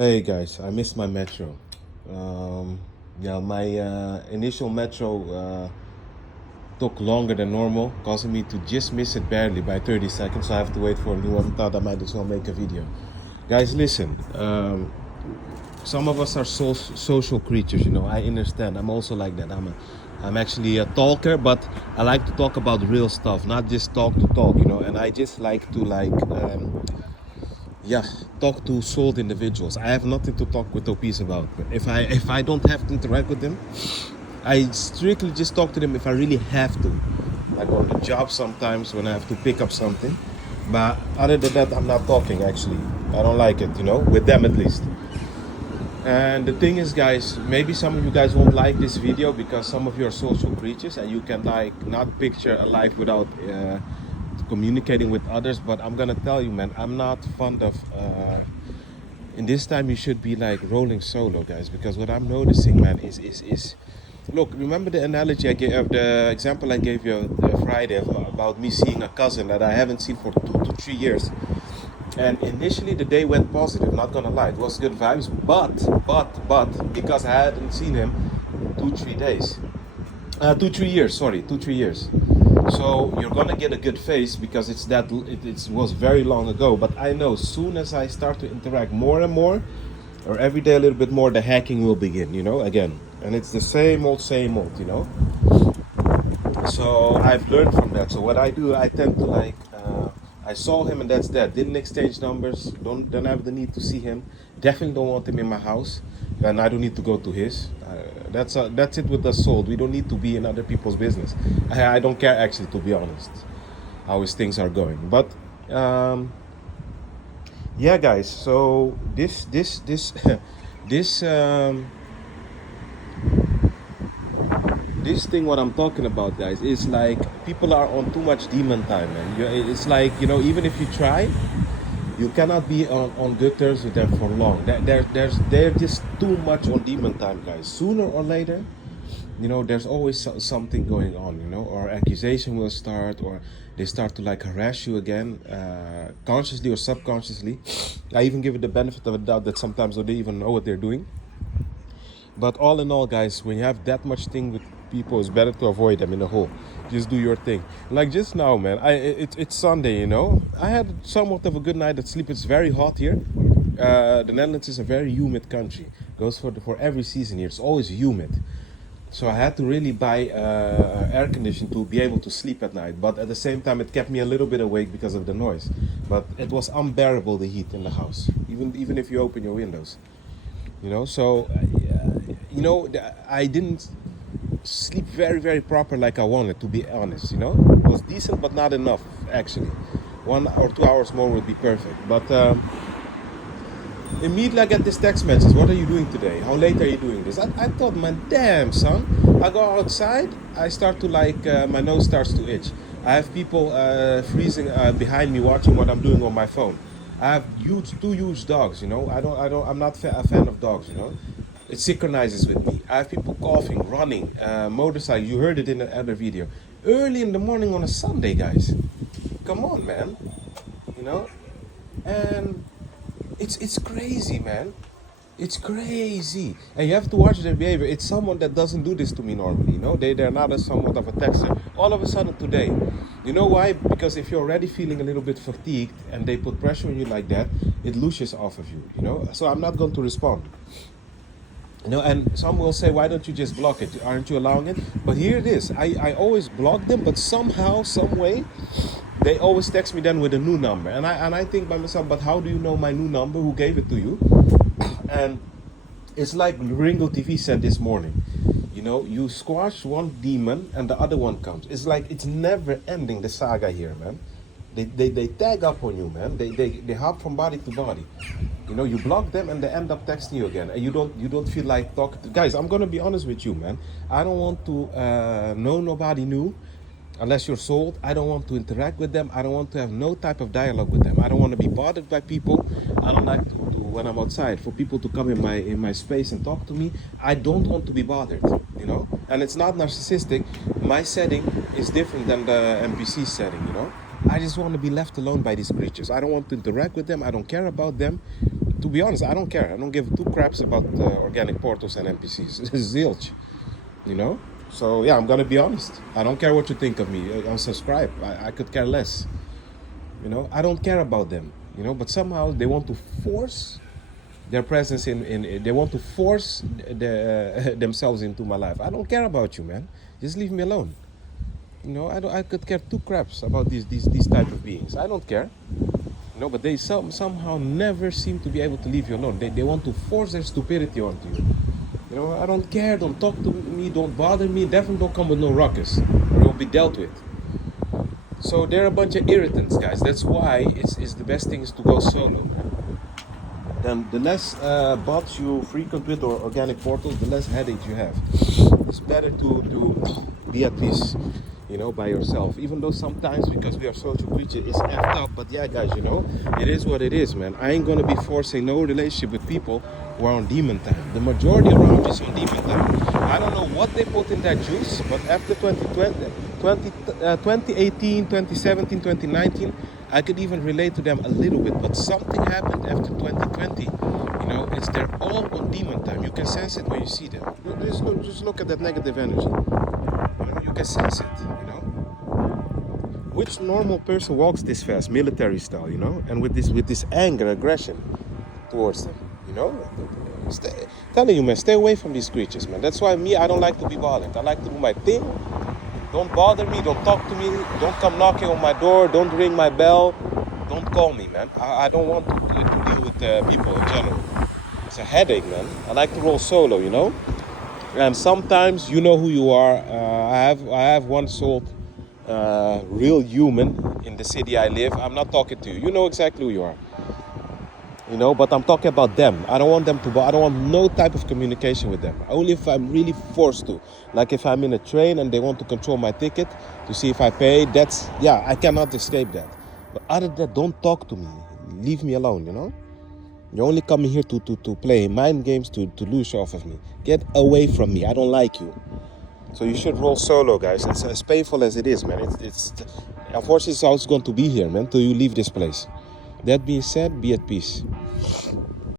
Hey guys, I missed my metro. Yeah, my initial metro took longer than normal, causing me to just miss it barely by 30 seconds. So I have to wait for a new one. Thought I might as well make a video. Guys, listen. Some of us are social creatures, you know. I understand. I'm also like that. I'm actually a talker, but I like to talk about real stuff, not just talk to talk, you know. And I just like to yeah, talk to sold individuals. I have nothing to talk with OPs about. If I don't have to interact with them, I strictly just talk to them if I really have to, like on the job sometimes when I have to pick up something. But other than that, I'm not talking actually. I don't like it, you know, with them at least. And the thing is, guys, maybe some of you guys won't like this video because some of you are social creatures and you can like not picture a life without communicating with others. But I'm gonna tell you, man, I'm not fond of in this time you should be like rolling solo, guys, because what I'm noticing, man, is look, remember the analogy I gave, the example I gave you Friday about me seeing a cousin that I haven't seen for 2 to 3 years. And initially the day went positive, not gonna lie, it was good vibes, but because I hadn't seen him 2 3 days, 2 3 years, sorry, 2 3 years. So you're gonna get a good face because it was very long ago. But I know soon as I start to interact more and more, or every day a little bit more, the hacking will begin, you know, again. And it's the same old, you know. So I've learned from that. So what I do, I tend to like, I saw him and that's that. Didn't exchange numbers. Don't have the need to see him. Definitely don't want him in my house, and I don't need to go to his. That's it with us sold. We don't need to be in other people's business. I don't care actually, to be honest, how his things are going. But yeah, guys. So this this this thing what I'm talking about, guys, is like people are on too much demon time, man. It's like, you know, even if you try, you cannot be on good terms with them for long. They're just too much on demon time, guys. Sooner or later, you know, there's always something going on, you know, or accusation will start, or they start to like harass you again, consciously or subconsciously. I even give it the benefit of a doubt that sometimes they even know what they're doing. But all in all, guys, when you have that much thing with people, it's better to avoid them in a hole. Just do your thing. Like just now, man. It's Sunday, you know. I had somewhat of a good night of sleep. It's very hot here. The Netherlands is a very humid country. Goes for every season here. It's always humid. So I had to really buy air conditioning to be able to sleep at night. But at the same time, it kept me a little bit awake because of the noise. But it was unbearable, the heat in the house, even if you open your windows. You know, so you know, I didn't sleep very proper like I wanted, to be honest. You know, it was decent but not enough actually. 1 or 2 hours more would be perfect. But immediately I get this text message: what are you doing today? How late are you doing this? I thought, man, damn son, I go outside, I start to like my nose starts to itch. I have people freezing behind me watching what I'm doing on my phone. I have two huge dogs, you know. I'm not a fan of dogs, you know. It synchronizes with me. I have people coughing, running, motorcycle. You heard it in the other video. Early in the morning on a Sunday, guys. Come on, man. You know, and it's crazy, man. It's crazy, and you have to watch their behavior. It's someone that doesn't do this to me normally. You know, they're not a somewhat of a texter. All of a sudden today, you know why? Because if you're already feeling a little bit fatigued and they put pressure on you like that, it loosens off of you. You know, so I'm not going to respond. You know, and some will say, why don't you just block it? Aren't you allowing it? But here it is. I always block them, but somehow, some way, they always text me then with a new number. And I think by myself, but how do you know my new number? Who gave it to you? And it's like Ringo TV said this morning. You know, you squash one demon and the other one comes. It's like it's never ending, the saga here, man. They tag up on you, man. They hop from body to body. You know, you block them and they end up texting you again, and you don't feel like talking to guys. I'm gonna be honest with you, man. I don't want to know nobody new unless you're sold. I don't want to interact with them. I don't want to have no type of dialogue with them. I don't want to be bothered by people. I don't like to when I'm outside for people to come in my space and talk to me. I don't want to be bothered, you know. And it's not narcissistic. My setting is different than the NPC setting, you know. I just want to be left alone by these creatures. I don't want to interact with them. I don't care about them. to be honest, I don't care. I don't give two craps about organic portals and NPCs. Zilch, you know. So yeah, I'm gonna be honest. I don't care what you think of me. Unsubscribe. I could care less. You know, I don't care about them. You know, but somehow they want to force their presence in they want to force themselves into my life. I don't care about you, man. Just leave me alone. You know, I could care two craps about these type of beings. I don't care. You know, but they somehow never seem to be able to leave you alone. They want to force their stupidity onto you. You know, I don't care. Don't talk to me. Don't bother me. Definitely don't come with no ruckus, or you'll be dealt with. So they're a bunch of irritants, guys. That's why it's the best thing is to go solo. Then the less bots you frequent with or organic portals, the less headaches you have. It's better to be at peace, you know, by yourself. Even though sometimes, because we are social creatures, it's effed up. But yeah, guys, you know, it is what it is, man. I ain't gonna be forcing no relationship with people who are on demon time. The majority around is on demon time. I don't know what they put in that juice, but after 2018, 2017, 2019, I could even relate to them a little bit. But something happened after 2020. You know, they're all on demon time. You can sense it when you see them. Just look at that negative energy. You know, you can sense it. You know, which normal person walks this fast, military style? You know, and with this anger, aggression towards them. You know, telling you, man, stay away from these creatures, man. That's why I don't like to be bothered. I like to do my thing. Don't bother me. Don't talk to me. Don't come knocking on my door. Don't ring my bell. Don't call me, man. I don't want to deal with people in general. It's a headache, man. I like to roll solo, you know. And sometimes you know who you are. I have one soul, real human in the city I live. I'm not talking to you. You know exactly who you are. You know, but I'm talking about them. I don't want them to. I don't want no type of communication with them. Only if I'm really forced to. Like if I'm in a train and they want to control my ticket to see if I pay. I cannot escape that. But other than that, don't talk to me. Leave me alone. You know. You're only coming here to play mind games to lose off of me. Get away from me. I don't like you. So you should roll solo, guys. It's as painful as it is, man. It's unfortunately it's always going to be here, man, till you leave this place. That being said, be at peace.